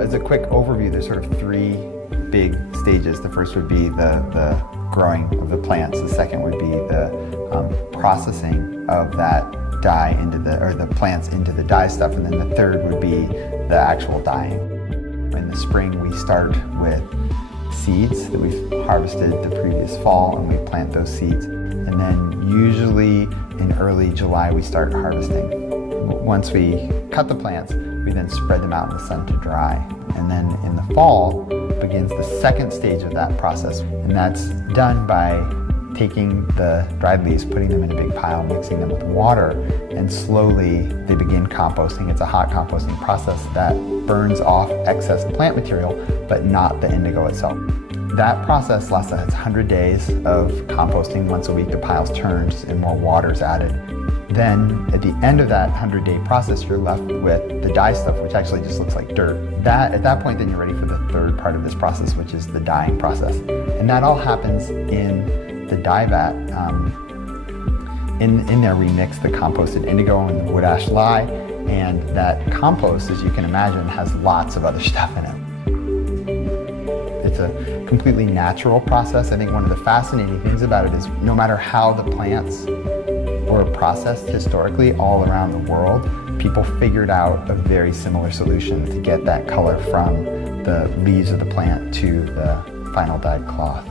As a quick overview, there's sort of three big stages. The first would be the growing of the plants. The second would be the processing of that dye into the plants into the dye stuff. And then the third would be the actual dyeing. In the spring, we start with seeds that we've harvested the previous fall, and we plant those seeds. And then usually in early July, we start harvesting. Once we cut the plants, we then spread them out in the sun to dry. And then in the fall begins the second stage of that process. And that's done by taking the dried leaves, putting them in a big pile, mixing them with water, and slowly they begin composting. It's a hot composting process that burns off excess plant material, but not the indigo itself. That process lasts 100 days of composting. Once a week the piles turns and more water is added. Then at the end of that 100-day process, you're left with the dye stuff, which actually just looks like dirt. At that point, then you're ready for the third part of this process, which is the dyeing process. And that all happens in the dye vat. In there we mix the composted indigo and the wood ash lye, and that compost, as you can imagine, has lots of other stuff in it. It's a completely natural process. I think one of the fascinating things about it is no matter how the plants were processed historically all around the world, people figured out a very similar solution to get that color from the leaves of the plant to the final dyed cloth.